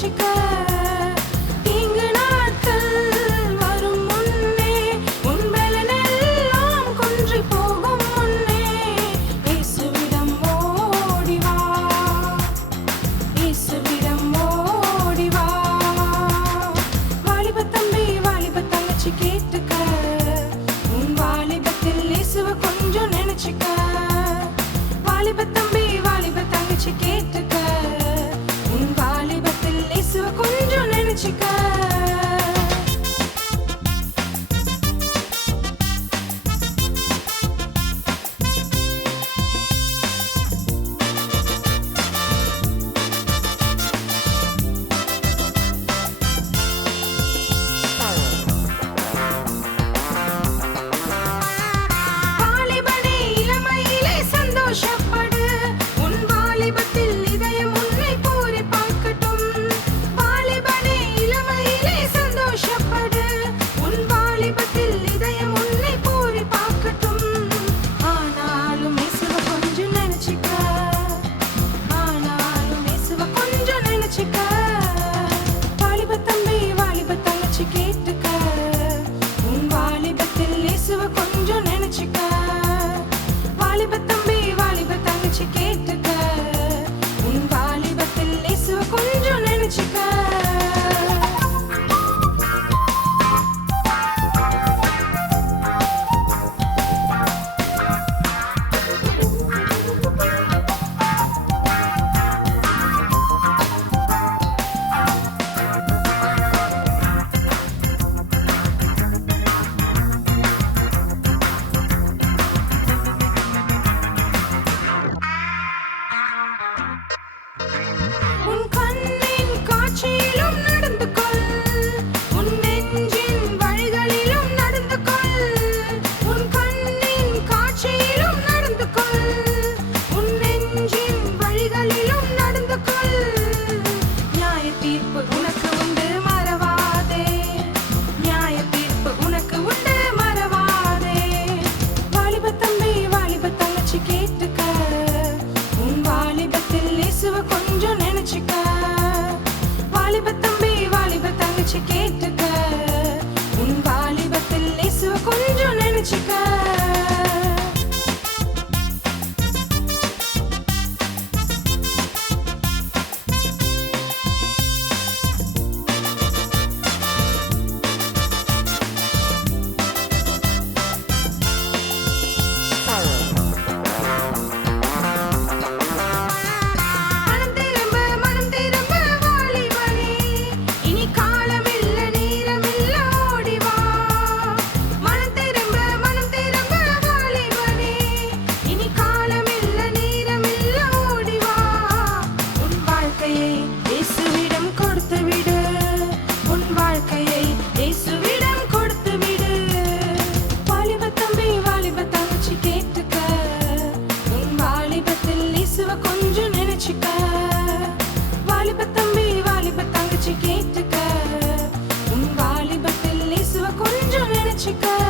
magical chegar.